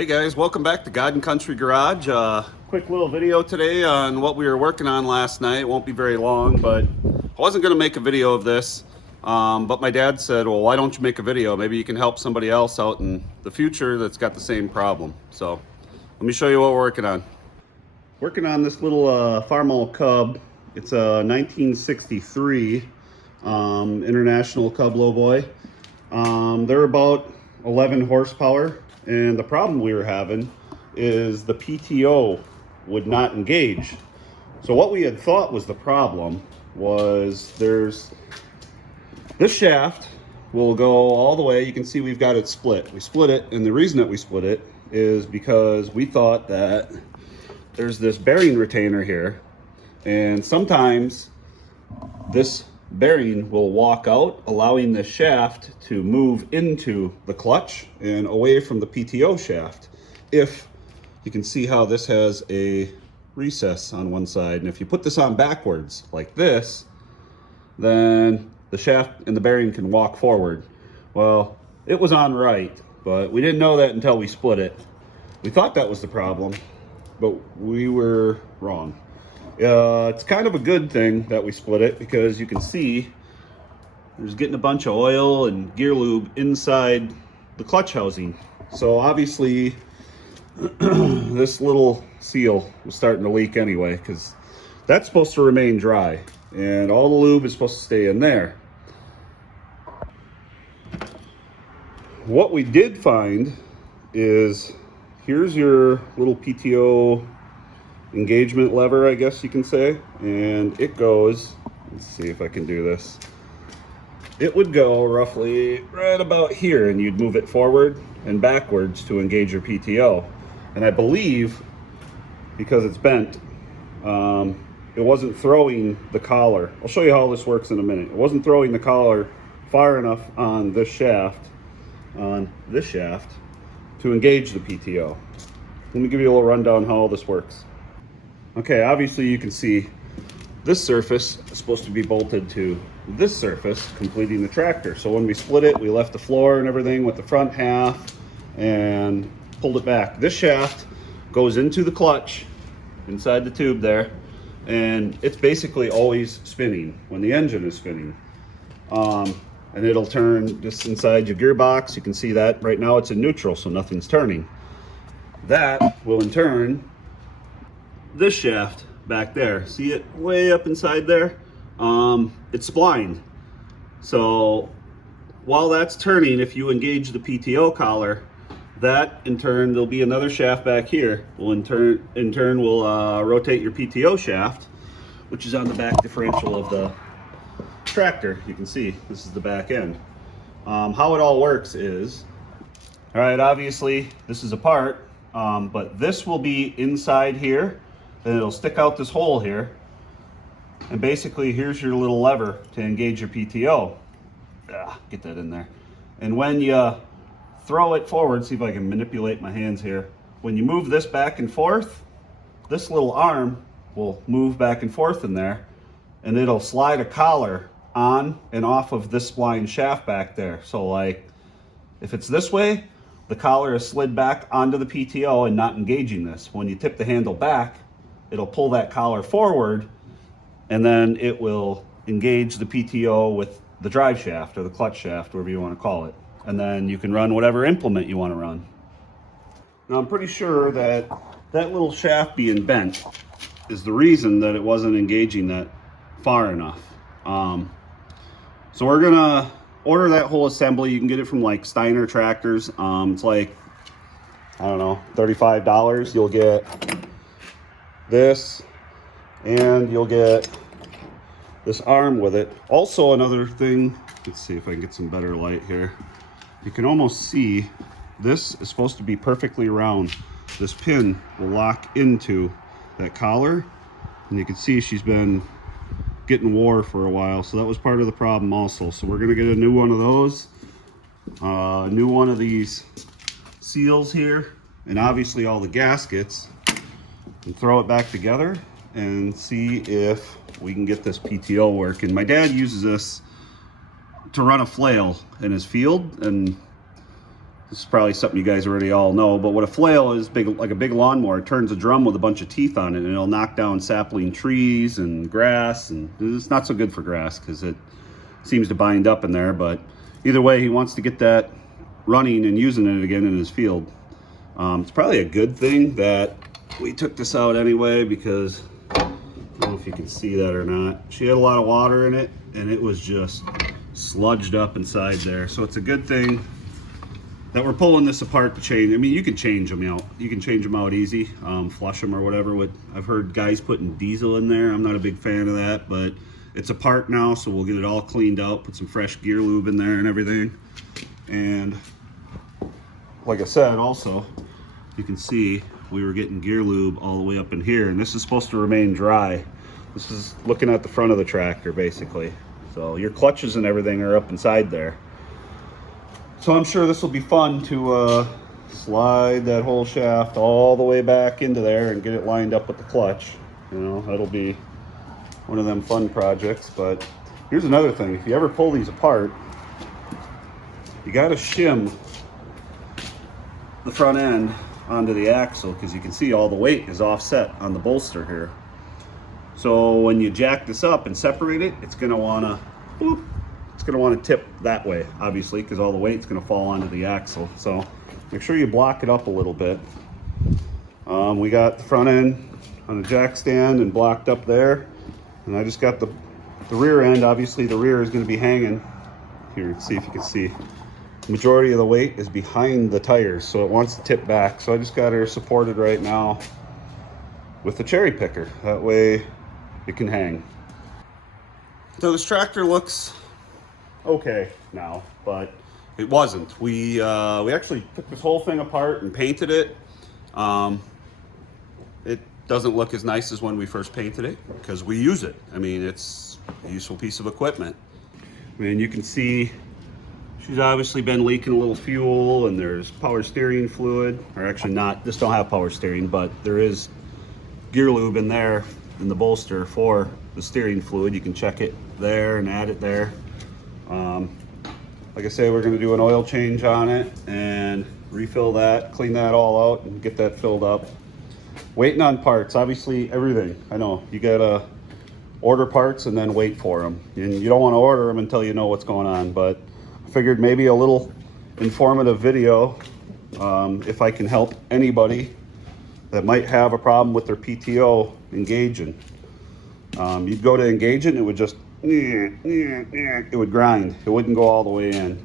Hey guys, welcome back to God and Country Garage. Quick little video today on what we were working on last night. It won't be very long, but I wasn't going to make a video of this. But my dad said, well, why don't you make a video? Maybe you can help somebody else out in the future that's got the same problem. So let me show you what we're working on. Working on this little International Cub. It's a 1963 International Cub Lowboy. They're about 11 horsepower. And the problem we were having is the PTO would not engage. So what we had thought was the problem was there's this shaft will go all the way. You can see we've got it split. We split it, and the reason that we split it is because we thought that there's this bearing retainer here, and sometimes this bearing will walk out, allowing the shaft to move into the clutch and away from the PTO shaft. If you can see how this has a recess on one side, and if you put this on backwards like this, then the shaft and the bearing can walk forward. Well, it was on right, but we didn't know that until we split it. We thought that was the problem, but we were wrong. It's kind of a good thing that we split it, because you can see there's getting a bunch of oil and gear lube inside the clutch housing. So obviously this little seal was starting to leak anyway, because that's supposed to remain dry and all the lube is supposed to stay in there. What we did find is here's your little PTO engagement lever, I guess you can say, and it goes, let's see if I can do this, it would go roughly right about here, and you'd move it forward and backwards to engage your PTO. And I believe because it's bent, it wasn't throwing the collar. I'll show you how this works in a minute. It wasn't throwing the collar far enough on this shaft to engage the PTO. Let me give you a little rundown how all this works. Okay, obviously you can see this surface is supposed to be bolted to this surface, completing the tractor. So when we split it, we left the floor and everything with the front half and pulled it back. This shaft goes into the clutch inside the tube there, and it's basically always spinning when the engine is spinning. And it'll turn just inside your gearbox. You can see that right now it's in neutral, so nothing's turning. That will in turn this shaft back there, see it way up inside there, it's splined. So while that's turning, if you engage the PTO collar, that in turn, there'll be another shaft back here will in turn will rotate your PTO shaft, which is on the back differential of the tractor. You can see this is the back end. How it all works is, all right, obviously this is a part, but this will be inside here, and it'll stick out this hole here, and basically here's your little lever to engage your PTO. Get that in there. And when you throw it forward, see if I can manipulate my hands here, when you move this back and forth, this little arm will move back and forth in there, and it'll slide a collar on and off of this spline shaft back there. So like if it's this way, the collar is slid back onto the PTO and not engaging this. When you tip the handle back, it'll pull that collar forward, and then it will engage the PTO with the drive shaft or the clutch shaft, whatever you want to call it. And then you can run whatever implement you want to run. Now I'm pretty sure that that little shaft being bent is the reason that it wasn't engaging that far enough. So we're gonna order that whole assembly. You can get it from like Steiner tractors. It's like, I don't know, $35. You'll get this, and you'll get this arm with it. Also another thing, let's see if I can get some better light here. You can almost see this is supposed to be perfectly round. This pin will lock into that collar, and you can see she's been getting wore for a while, so that was part of the problem also. So we're gonna get a new one of those, a new one of these seals here, and obviously all the gaskets, and throw it back together and see if we can get this PTO working. My dad uses this to run a flail in his field, and This is probably something you guys already all know, but what a flail is, like a big lawnmower. It turns a drum with a bunch of teeth on it, and it'll knock down sapling trees and grass, and it's not so good for grass because it seems to bind up in there. But either way, he wants to get that running and using it again in his field. It's probably a good thing that we took this out anyway, because I don't know if you can see that or not. She had a lot of water in it, and it was just sludged up inside there. So it's a good thing that we're pulling this apart to change. I mean, you can change them out. You can change them out easy, flush them or whatever. I've heard guys putting diesel in there. I'm not a big fan of that, but it's apart now, so we'll get it all cleaned out, put some fresh gear lube in there and everything. And like I said, also, you can see we were getting gear lube all the way up in here, and this is supposed to remain dry. This is looking at the front of the tractor, basically. So your clutches and everything are up inside there. So I'm sure this will be fun to slide that whole shaft all the way back into there and get it lined up with the clutch. You know, that'll be one of them fun projects. But here's another thing. If you ever pull these apart, you got to shim the front end onto the axle, because you can see all the weight is offset on the bolster here. So when you jack this up and separate it, it's going to want to tip that way, obviously, because all the weight's going to fall onto the axle. So make sure you block it up a little bit. We got the front end on a jack stand and blocked up there, and I just got the rear end. Obviously the rear is going to be hanging here. See if you can see. The majority of the weight is behind the tires, so it wants to tip back. So I just got her supported right now with the cherry picker. That way it can hang. So this tractor looks okay now, but it wasn't. We actually took this whole thing apart and painted it. It doesn't look as nice as when we first painted it, because we use it. I mean, it's a useful piece of equipment. I mean, you can see she's obviously been leaking a little fuel, and there's power steering fluid, or actually not, this don't have power steering, but there is gear lube in there in the bolster for the steering fluid. You can check it there and add it there. Like I say, we're going to do an oil change on it and refill that, clean that all out, and get that filled up. Waiting on parts, obviously everything. I know you gotta order parts and then wait for them, and you don't want to order them until you know what's going on. But I figured maybe a little informative video, if I can help anybody that might have a problem with their PTO engaging. You'd go to engage it and it would just, it would grind. It wouldn't go all the way in.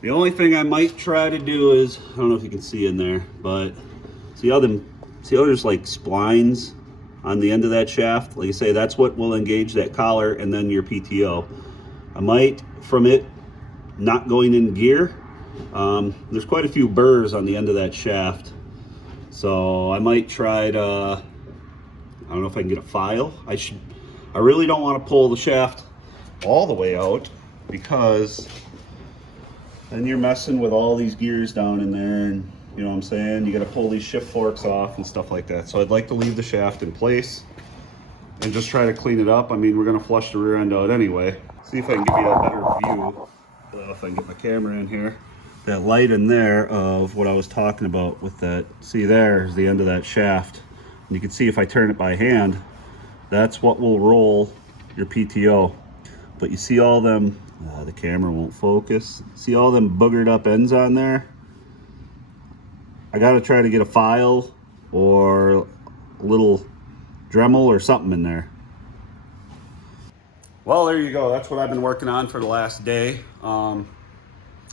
The only thing I might try to do is, I don't know if you can see in there, but see how there's like splines on the end of that shaft? Like I say, that's what will engage that collar and then your PTO. I might, from it not going in gear, there's quite a few burrs on the end of that shaft. So I might try to, I don't know if I can get a file. I really don't want to pull the shaft all the way out, because then you're messing with all these gears down in there, and you know what I'm saying? You got to pull these shift forks off and stuff like that. So I'd like to leave the shaft in place and just try to clean it up. I mean, we're going to flush the rear end out anyway. See if I can give you a better view. If I can get my camera in here. That light in there of what I was talking about with that. See, there's the end of that shaft. And you can see if I turn it by hand, that's what will roll your PTO. But you see all them, the camera won't focus. See all them boogered up ends on there? I got to try to get a file or a little Dremel or something in there. Well, there you go. That's what I've been working on for the last day. Like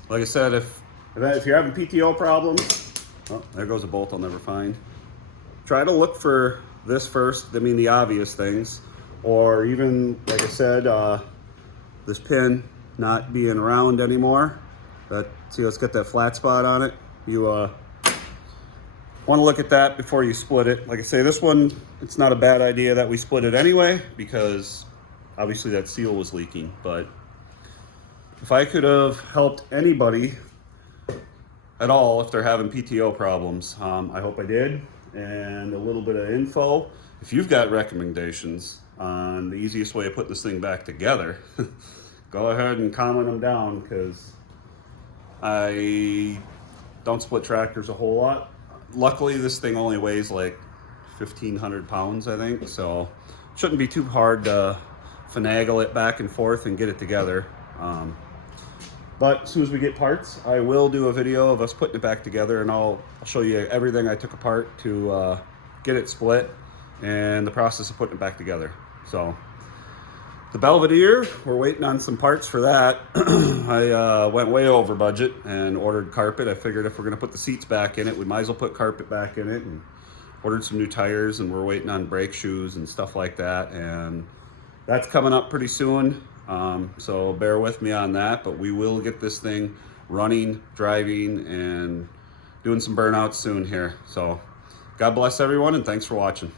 I said, if you're having PTO problems, oh, there goes a bolt I'll never find. Try to look for this first. I mean, the obvious things, or even, like I said, this pin not being around anymore. See, let's get that flat spot on it. You want to look at that before you split it. Like I say, this one, it's not a bad idea that we split it anyway, because obviously that seal was leaking. But if I could have helped anybody at all if they're having PTO problems, I hope I did. And a little bit of info. If you've got recommendations on the easiest way of putting this thing back together, go ahead and comment them down, because I don't split tractors a whole lot. Luckily, this thing only weighs like 1,500 pounds, I think, so shouldn't be too hard to finagle it back and forth and get it together. But as soon as we get parts, I will do a video of us putting it back together, and I'll show you everything I took apart to get it split and the process of putting it back together. So the Belvedere, we're waiting on some parts for that. I went way over budget and ordered carpet. I figured if we're gonna put the seats back in it, we might as well put carpet back in it, and ordered some new tires, and we're waiting on brake shoes and stuff like that. And that's coming up pretty soon. So bear with me on that, but we will get this thing running, driving, and doing some burnouts soon here. So God bless everyone, and thanks for watching.